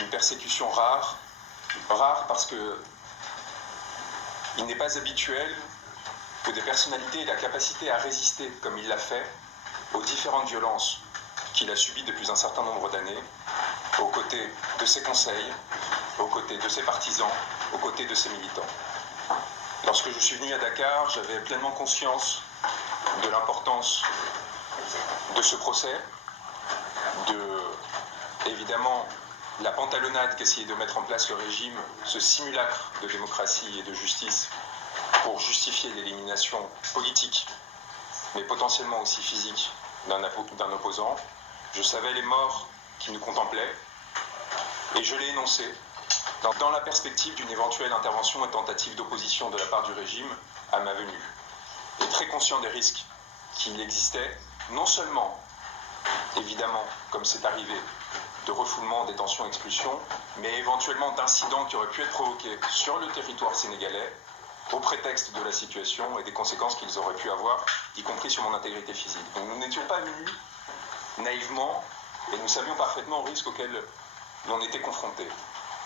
une persécution rare parce que il n'est pas habituel que des personnalités aient la capacité à résister, comme il l'a fait, aux différentes violences qu'il a subies depuis un certain nombre d'années, aux côtés de ses conseils, aux côtés de ses partisans, aux côtés de ses militants. Lorsque je suis venu à Dakar, j'avais pleinement conscience de l'importance de ce procès, évidemment, la pantalonnade qu'essayait de mettre en place le régime, ce simulacre de démocratie et de justice pour justifier l'élimination politique, mais potentiellement aussi physique d'un opposant. Je savais les morts qui nous contemplaient et je l'ai énoncé dans la perspective d'une éventuelle intervention et tentative d'opposition de la part du régime à ma venue. Et très conscient des risques qu'il existait, non seulement, évidemment, comme c'est arrivé, de refoulement, détention, expulsion, mais éventuellement d'incidents qui auraient pu être provoqués sur le territoire sénégalais au prétexte de la situation et des conséquences qu'ils auraient pu avoir, y compris sur mon intégrité physique. Donc nous n'étions pas venus naïvement et nous savions parfaitement au risque auquel l'on était confronté.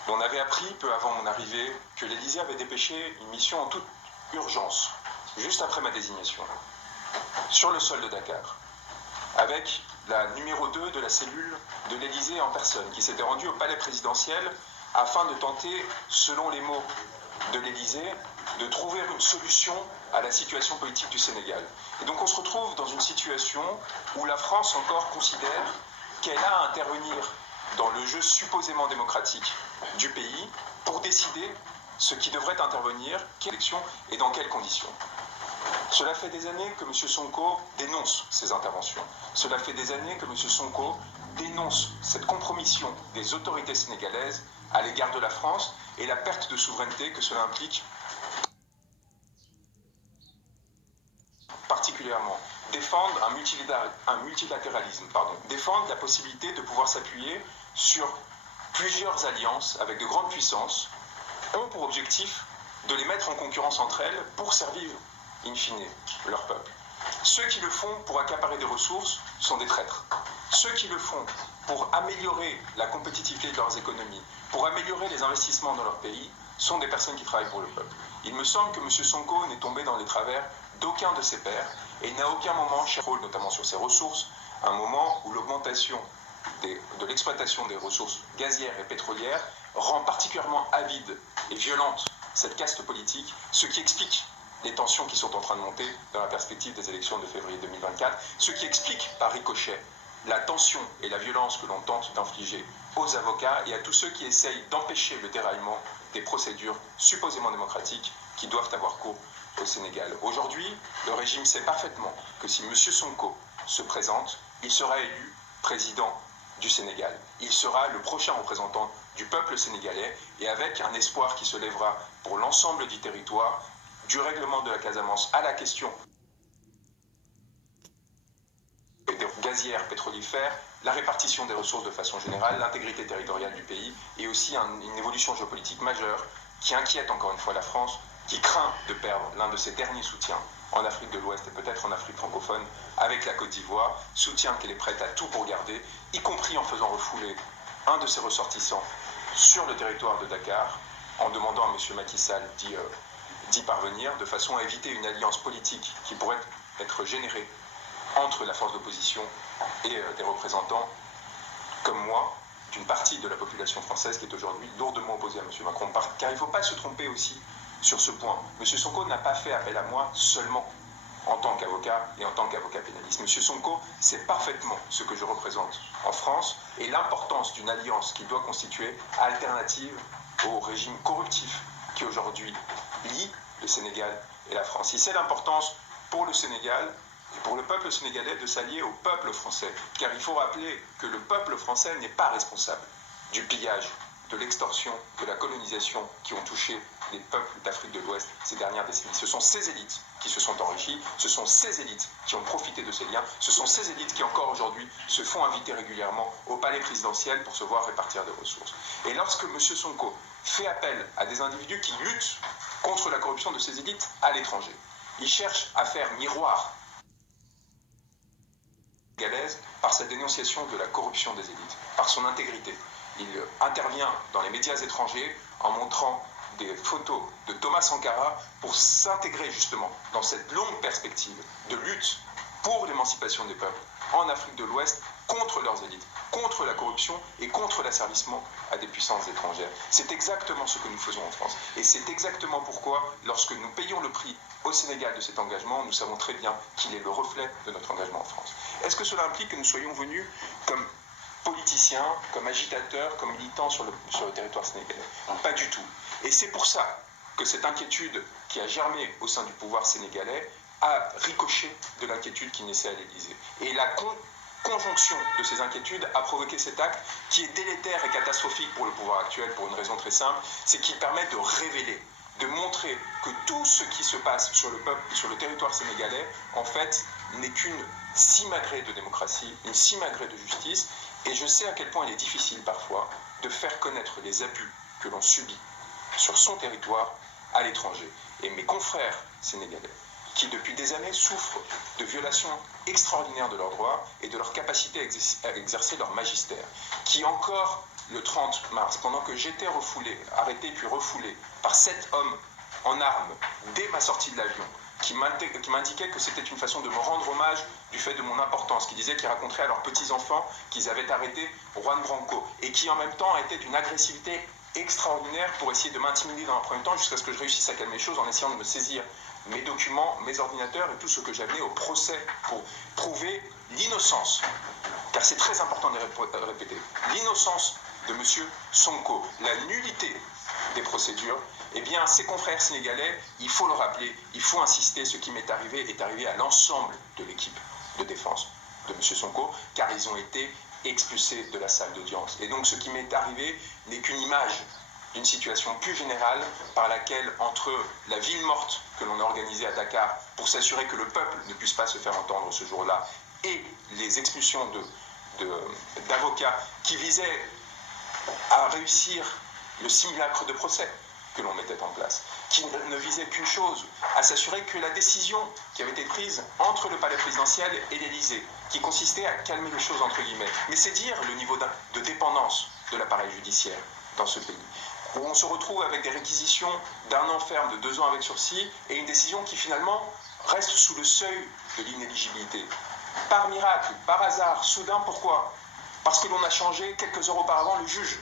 On avait appris peu avant mon arrivée que l'Élysée avait dépêché une mission en toute urgence, juste après ma désignation, sur le sol de Dakar, avec la numéro 2 de la cellule de l'Élysée en personne, qui s'était rendue au palais présidentiel afin de tenter, selon les mots de l'Élysée, de trouver une solution à la situation politique du Sénégal. Et donc on se retrouve dans une situation où la France encore considère qu'elle a à intervenir dans le jeu supposément démocratique du pays pour décider ce qui devrait intervenir, quelle élection et dans quelles conditions. Cela fait des années que M. Sonko dénonce ces interventions. Cela fait des années que M. Sonko dénonce cette compromission des autorités sénégalaises à l'égard de la France et la perte de souveraineté que cela implique, particulièrement défendre un multilatéralisme, défendre la possibilité de pouvoir s'appuyer sur plusieurs alliances avec de grandes puissances ont pour objectif de les mettre en concurrence entre elles pour servir, in fine, leur peuple. Ceux qui le font pour accaparer des ressources sont des traîtres. Ceux qui le font pour améliorer la compétitivité de leurs économies, pour améliorer les investissements dans leur pays, sont des personnes qui travaillent pour le peuple. Il me semble que M. Sonko n'est tombé dans les travers d'aucun de ses pairs et n'a aucun moment cherché, notamment sur ses ressources, un moment où l'augmentation de l'exploitation des ressources gazières et pétrolières rend particulièrement avide et violente cette caste politique, ce qui explique les tensions qui sont en train de monter dans la perspective des élections de février 2024, ce qui explique par ricochet la tension et la violence que l'on tente d'infliger aux avocats et à tous ceux qui essayent d'empêcher le déraillement des procédures supposément démocratiques qui doivent avoir cours au Sénégal. Aujourd'hui, le régime sait parfaitement que si M. Sonko se présente, il sera élu président du Sénégal. Il sera le prochain représentant du peuple sénégalais et avec un espoir qui se lèvera pour l'ensemble du territoire, du règlement de la Casamance à la question des gazières, pétrolifères, la répartition des ressources de façon générale, l'intégrité territoriale du pays et aussi une évolution géopolitique majeure qui inquiète encore une fois la France, qui craint de perdre l'un de ses derniers soutiens en Afrique de l'Ouest et peut-être en Afrique francophone avec la Côte d'Ivoire, soutien qu'elle est prête à tout pour garder, y compris en faisant refouler un de ses ressortissants sur le territoire de Dakar, en demandant à M. Macky Sall d'y parvenir, de façon à éviter une alliance politique qui pourrait être générée entre la force d'opposition et des représentants comme moi, d'une partie de la population française qui est aujourd'hui lourdement opposée à M. Macron. Car il ne faut pas se tromper aussi sur ce point. M. Sonko n'a pas fait appel à moi seulement en tant qu'avocat et en tant qu'avocat pénaliste. M. Sonko sait parfaitement ce que je représente en France et l'importance d'une alliance qu'il doit constituer alternative au régime corruptif qui aujourd'hui lie le Sénégal et la France. Il sait l'importance pour le Sénégal et pour le peuple sénégalais de s'allier au peuple français. Car il faut rappeler que le peuple français n'est pas responsable du pillage, de l'extorsion, de la colonisation qui ont touché les peuples d'Afrique de l'Ouest ces dernières décennies. Ce sont ces élites qui se sont enrichies, ce sont ces élites qui ont profité de ces liens, ce sont ces élites qui encore aujourd'hui se font inviter régulièrement au palais présidentiel pour se voir répartir des ressources. Et lorsque M. Sonko fait appel à des individus qui luttent contre la corruption de ces élites à l'étranger, il cherche à faire miroir par sa dénonciation de la corruption des élites, par son intégrité. il intervient dans les médias étrangers en montrant des photos de Thomas Sankara pour s'intégrer justement dans cette longue perspective de lutte pour l'émancipation des peuples en Afrique de l'Ouest contre leurs élites, contre la corruption et contre l'asservissement à des puissances étrangères. C'est exactement ce que nous faisons en France. Et c'est exactement pourquoi, lorsque nous payons le prix au Sénégal de cet engagement, nous savons très bien qu'il est le reflet de notre engagement en France. Est-ce que cela implique que nous soyons venus comme politiciens, comme agitateurs, comme militants sur le territoire sénégalais? Pas du tout. Et c'est pour ça que cette inquiétude qui a germé au sein du pouvoir sénégalais a ricoché de l'inquiétude qui naissait à l'Élysée. Et la conjonction de ces inquiétudes a provoqué cet acte qui est délétère et catastrophique pour le pouvoir actuel pour une raison très simple, c'est qu'il permet de révéler, de montrer que tout ce qui se passe sur le peuple, sur le territoire sénégalais, en fait, n'est qu'une simagrée de démocratie, une simagrée de justice. Et je sais à quel point il est difficile parfois de faire connaître les abus que l'on subit sur son territoire à l'étranger. Et mes confrères sénégalais, qui depuis des années souffrent de violations extraordinaires de leurs droits et de leur capacité à exercer leur magistère, qui encore le 30 mars, pendant que j'étais refoulé, arrêté puis refoulé par 7 hommes en armes dès ma sortie de l'avion, qui m'indiquaient que c'était une façon de me rendre hommage du fait de mon importance, qui disaient qu'ils raconteraient à leurs petits-enfants qu'ils avaient arrêté Juan Branco, et qui en même temps était d'une agressivité extraordinaire pour essayer de m'intimider dans un premier temps, jusqu'à ce que je réussisse à calmer les choses en essayant de me saisir mes documents, mes ordinateurs et tout ce que j'avais au procès pour prouver l'innocence, car c'est très important de répéter, l'innocence de M. Sonko, la nullité des procédures. Eh bien, ses confrères sénégalais, il faut le rappeler, il faut insister, ce qui m'est arrivé à l'ensemble de l'équipe de défense de M. Sonko, car ils ont été expulsés de la salle d'audience. Et donc, ce qui m'est arrivé n'est qu'une image d'une situation plus générale par laquelle, entre la ville morte que l'on a organisée à Dakar pour s'assurer que le peuple ne puisse pas se faire entendre ce jour-là, et les expulsions d'avocats qui visaient à réussir le simulacre de procès que l'on mettait en place, qui ne visait qu'une chose, à s'assurer que la décision qui avait été prise entre le palais présidentiel et l'Élysée, qui consistait à calmer les choses entre guillemets, mais c'est dire le niveau de dépendance de l'appareil judiciaire dans ce pays, où on se retrouve avec des réquisitions d'1 an ferme, de 2 ans avec sursis, et une décision qui finalement reste sous le seuil de l'inéligibilité. Par miracle, par hasard, soudain, pourquoi? Parce que l'on a changé quelques heures auparavant le juge.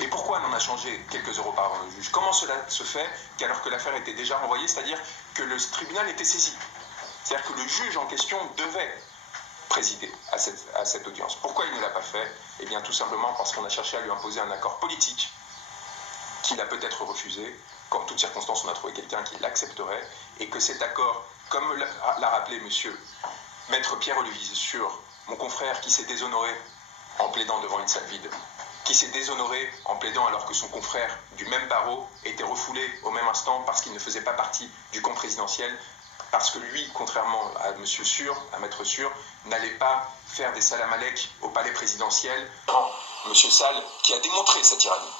Et pourquoi on en a changé quelques heures auparavant le juge? Comment cela se fait qu'alors que l'affaire était déjà renvoyée, c'est-à-dire que le tribunal était saisi? C'est-à-dire que le juge en question devait présider à cette audience. Pourquoi il ne l'a pas fait? Eh bien tout simplement parce qu'on a cherché à lui imposer un accord politique qu'il a peut-être refusé, qu'en toutes circonstances on a trouvé quelqu'un qui l'accepterait, et que cet accord, comme l'a rappelé Maître Pierre-Olivier Sur, mon confrère qui s'est déshonoré en plaidant devant une salle vide, qui s'est déshonoré en plaidant alors que son confrère du même barreau était refoulé au même instant parce qu'il ne faisait pas partie du camp présidentiel, parce que lui, contrairement à Monsieur Sûr, à Maître Sûr, n'allait pas faire des salam alek au palais présidentiel. Monsieur Sall, qui a démontré sa tyrannie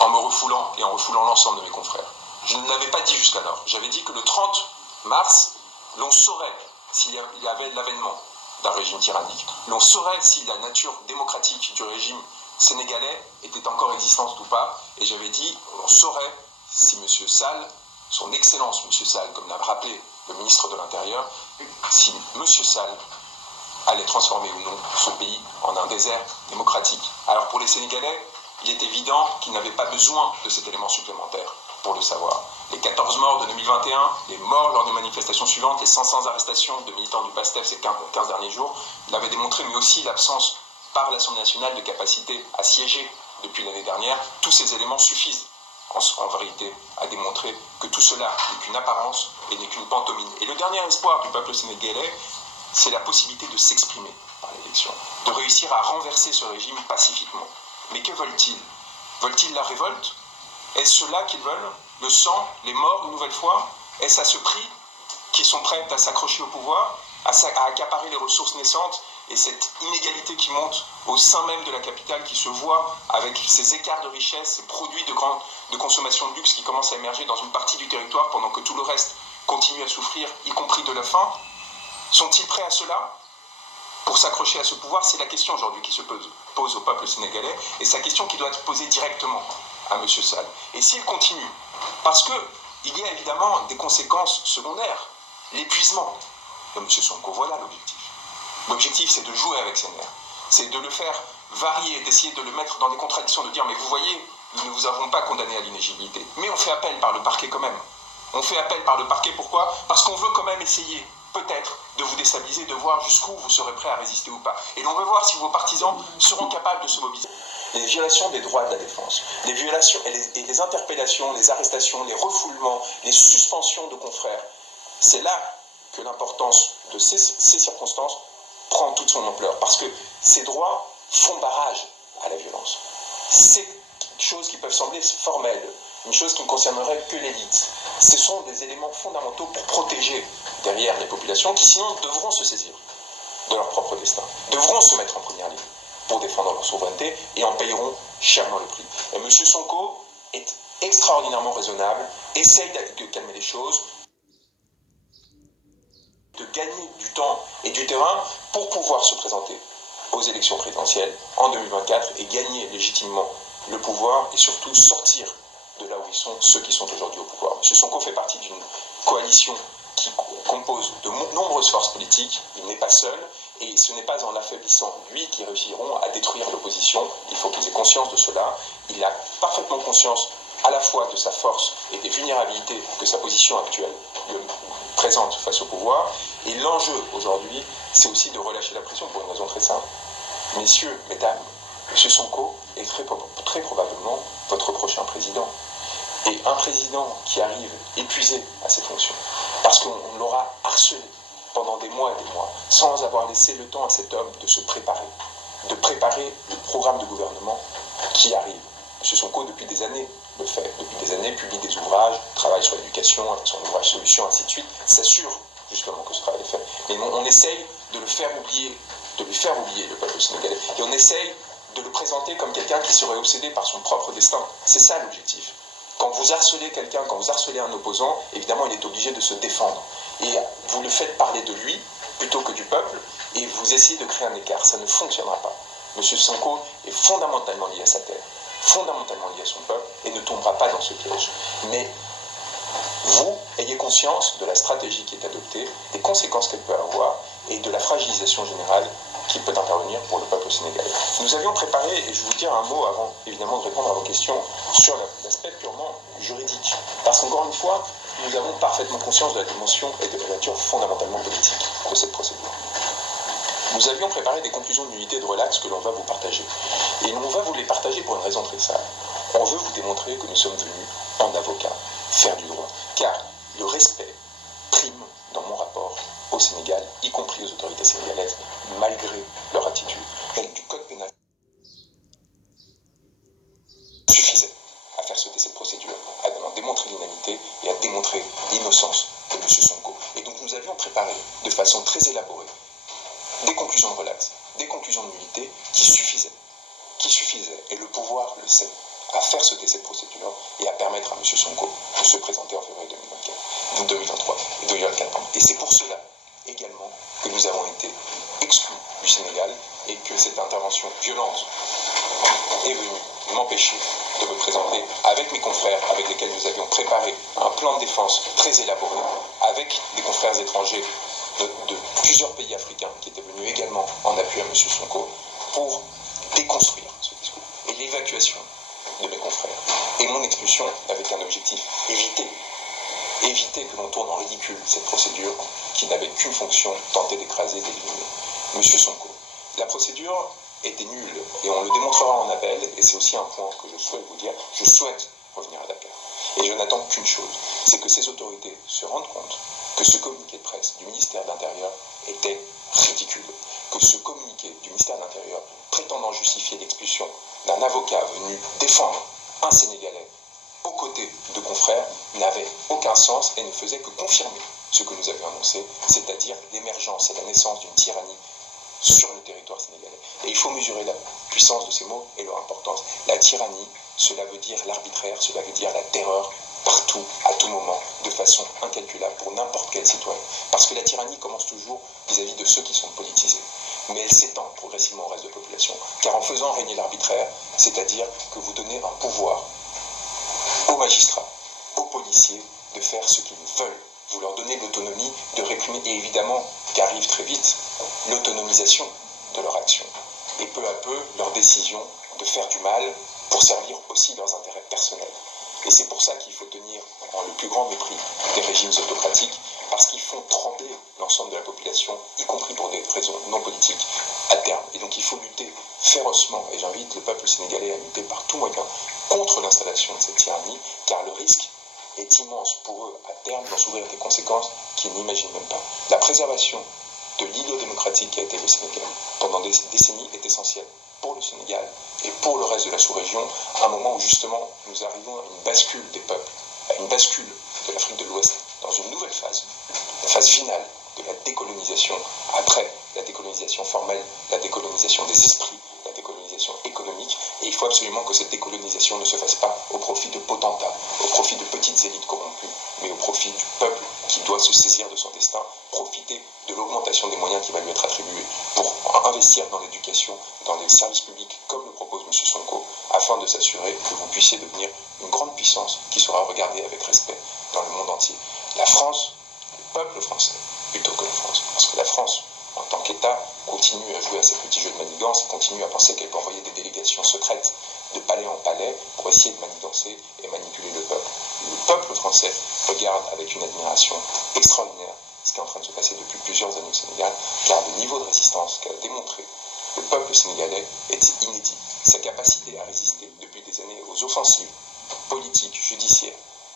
en me refoulant et en refoulant l'ensemble de mes confrères. Je ne l'avais pas dit jusqu'alors. J'avais dit que le 30 mars, l'on saurait s'il y avait l'avènement d'un régime tyrannique. L'on saurait si la nature démocratique du régime sénégalais était encore existante ou pas. Et j'avais dit, on saurait si M. Sall, son excellence M. Sall, comme l'a rappelé le ministre de l'Intérieur, si M. Sall allait transformer ou non ce pays en un désert démocratique. Alors pour les Sénégalais, il est évident qu'ils n'avaient pas besoin de cet élément supplémentaire pour le savoir. Les 14 morts de 2021, les morts lors des manifestations suivantes, les 500 arrestations de militants du PASTEF ces 15 derniers jours, l'avaient démontré, mais aussi l'absence par l'Assemblée nationale de capacité à siéger depuis l'année dernière. Tous ces éléments suffisent en vérité à démontrer que tout cela n'est qu'une apparence et n'est qu'une pantomime. Et le dernier espoir du peuple sénégalais, c'est la possibilité de s'exprimer par l'élection, de réussir à renverser ce régime pacifiquement. Mais que veulent-ils? Veulent-ils la révolte? Est-ce cela qu'ils veulent? Le sang, les morts une nouvelle fois? Est-ce à ce prix qu'ils sont prêts à s'accrocher au pouvoir, à accaparer les ressources naissantes et cette inégalité qui monte au sein même de la capitale, qui se voit avec ces écarts de richesse, ces produits de consommation de luxe qui commencent à émerger dans une partie du territoire pendant que tout le reste continue à souffrir, y compris de la faim? Sont-ils prêts à cela? pour s'accrocher à ce pouvoir, c'est la question aujourd'hui qui se pose au peuple sénégalais, et c'est la question qui doit être posée directement à M. Sall. Et s'il continue, parce qu'il y a évidemment des conséquences secondaires, l'épuisement de M. Sonko, voilà l'objectif. L'objectif, c'est de jouer avec ses nerfs, c'est de le faire varier, d'essayer de le mettre dans des contradictions, de dire, mais vous voyez, nous ne vous avons pas condamné à l'inéligibilité, mais on fait appel par le parquet quand même. On fait appel par le parquet, pourquoi? Parce qu'on veut quand même essayer, peut-être, de vous déstabiliser, de voir jusqu'où vous serez prêt à résister ou pas. Et l'on veut voir si vos partisans seront capables de se mobiliser. Les violations des droits de la défense, les violations et les interpellations, les arrestations, les refoulements, les suspensions de confrères, c'est là que l'importance de ces circonstances prend toute son ampleur, parce que ces droits font barrage à la violence. C'est des choses qui peuvent sembler formelles, une chose qui ne concernerait que l'élite. Ce sont des éléments fondamentaux pour protéger derrière les populations qui sinon devront se saisir de leur propre destin, devront se mettre en première ligne pour défendre leur souveraineté et en payeront chèrement le prix. Et M. Sonko est extraordinairement raisonnable, essaye de calmer les choses, de gagner du temps et du terrain pour pouvoir se présenter aux élections présidentielles en 2024 et gagner légitimement le pouvoir et surtout sortir de là où ils sont ceux qui sont aujourd'hui au pouvoir. M. Sonko fait partie d'une coalition qui compose de nombreuses forces politiques, il n'est pas seul, et ce n'est pas en l'affaiblissant, lui, qui réussiront à détruire l'opposition. Il faut qu'ils aient conscience de cela. Il a parfaitement conscience à la fois de sa force et des vulnérabilités que sa position actuelle le présente face au pouvoir. Et l'enjeu aujourd'hui, c'est aussi de relâcher la pression pour une raison très simple. Messieurs, mesdames, M. Sonko est très probablement votre prochain président. Et un président qui arrive épuisé à ses fonctions, parce qu'on l'aura harcelé pendant des mois et des mois, sans avoir laissé le temps à cet homme de se préparer, de préparer le programme de gouvernement qui arrive. M. Sonko, depuis des années, le fait. Depuis des années, publie des ouvrages, travaille sur l'éducation, avec son ouvrage Solutions, ainsi de suite, s'assure justement que ce travail est fait. Mais on essaye de le faire oublier, de lui faire oublier le peuple sénégalais. Et on essaye de le présenter comme quelqu'un qui serait obsédé par son propre destin. C'est ça l'objectif. Quand vous harcelez quelqu'un, quand vous harcelez un opposant, évidemment, il est obligé de se défendre. Et vous le faites parler de lui plutôt que du peuple, et vous essayez de créer un écart. Ça ne fonctionnera pas. M. Sonko est fondamentalement lié à sa terre, fondamentalement lié à son peuple, et ne tombera pas dans ce piège. Mais vous, ayez conscience de la stratégie qui est adoptée, des conséquences qu'elle peut avoir, et de la fragilisation générale qui peut intervenir pour le peuple sénégalais. Nous avions préparé, et je vais vous dire un mot avant évidemment de répondre à vos questions, sur l'aspect purement juridique. Parce qu'encore une fois, nous avons parfaitement conscience de la dimension et de la nature fondamentalement politique de cette procédure. Nous avions préparé des conclusions de nullité et de relax que l'on va vous partager. Et on va vous les partager pour une raison très simple. On veut vous démontrer que nous sommes venus, en avocat, faire du droit. Car le respect prime dans mon rapport au Sénégal, y compris aux autorités sénégalaises, malgré leur attitude. Donc du code pénal suffisait à faire sauter cette procédure, à démontrer l'inanité et à démontrer l'innocence de M. Sonko. Et donc nous avions préparé de façon très élaborée des conclusions de relax, des conclusions de nullité qui suffisaient, et le pouvoir le sait, à faire sauter cette procédure et à permettre à M. Sonko de se présenter en février 2023 et 2024. Et c'est pour cela également que nous avons été exclus du Sénégal et que cette intervention violente est venue m'empêcher de me présenter avec mes confrères avec lesquels nous avions préparé un plan de défense très élaboré, avec des confrères étrangers de plusieurs pays africains qui étaient venus également en appui à M. Sonko pour déconstruire ce discours et l'évacuation de mes confrères. Et mon expulsion avec un objectif, éviter que l'on tourne en ridicule cette procédure qui n'avait qu'une fonction, tenter d'écraser, d'éliminer M. Sonko. La procédure était nulle et on le démontrera en appel, et c'est aussi un point que je souhaite vous dire, je souhaite revenir à Dakar. Et je n'attends qu'une chose, c'est que ces autorités se rendent compte que ce communiqué de presse du ministère de l'Intérieur était ridicule, que ce communiqué du ministère de l'Intérieur prétendant justifier l'expulsion d'un avocat venu défendre un Sénégalais aux côtés de confrères n'avait aucun sens et ne faisait que confirmer ce que nous avions annoncé, c'est-à-dire l'émergence et la naissance d'une tyrannie sur le territoire sénégalais. Et il faut mesurer la puissance de ces mots et leur importance. La tyrannie, cela veut dire l'arbitraire, cela veut dire la terreur partout, à tout moment, de façon incalculable pour n'importe quel citoyen. Parce que la tyrannie commence toujours vis-à-vis de ceux qui sont politisés. mais elle s'étend progressivement au reste de la population. Car en faisant régner l'arbitraire, c'est-à-dire que vous donnez un pouvoir aux magistrats, aux policiers, de faire ce qu'ils veulent. Vous leur donnez l'autonomie de réprimer, et évidemment, qu'arrive très vite l'autonomisation de leur action. Et peu à peu, leur décision de faire du mal pour servir aussi leurs intérêts personnels. Et c'est pour ça qu'il faut tenir en le plus grand mépris des régimes autocratiques, parce qu'ils font trembler l'ensemble de la population, y compris pour des raisons non politiques, à terme. Et donc il faut lutter férocement, et j'invite le peuple sénégalais à lutter par tous moyens contre l'installation de cette tyrannie, car le risque est immense pour eux, à terme, d'en s'ouvrir des conséquences qu'ils n'imaginent même pas. La préservation de l'îlot démocratique qui a été le Sénégal pendant des décennies est essentielle pour le Sénégal et pour le reste de la sous-région, à un moment où justement nous arrivons à une bascule des peuples, à une bascule de l'Afrique de l'Ouest dans une nouvelle phase, la phase finale de la décolonisation, après la décolonisation formelle, la décolonisation des esprits, la décolonisation économique, et il faut absolument que cette décolonisation ne se fasse pas au profit de potentats, au profit de petites élites corrompues, mais au profit du peuple qui doit se saisir de son destin, profiter de l'augmentation des moyens qui va lui être attribuée pour investir dans l'éducation, dans les services publics, comme le propose M. Sonko, afin de s'assurer que vous puissiez devenir une grande puissance qui sera regardée avec respect dans le monde entier. La France, le peuple français, plutôt que la France, parce que la France, en tant qu'État, continue à jouer à ses petits jeux de manigance et continue à penser qu'elle peut envoyer des délégations secrètes de palais en palais pour essayer de manigancer et manipuler le peuple. Le peuple français regarde avec une admiration extraordinaire ce qui est en train de se passer depuis plusieurs années au Sénégal, car le niveau de résistance qu'a démontré le peuple sénégalais est inédit. Sa capacité à résister depuis des années aux offensives politiques, judiciaires,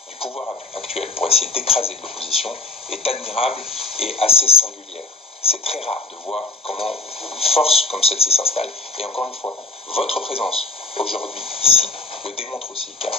du pouvoir actuel pour essayer d'écraser l'opposition est admirable et assez singulière. C'est très rare de voir comment une force comme celle-ci s'installe. Et encore une fois, votre présence aujourd'hui, ici, le démontre aussi, car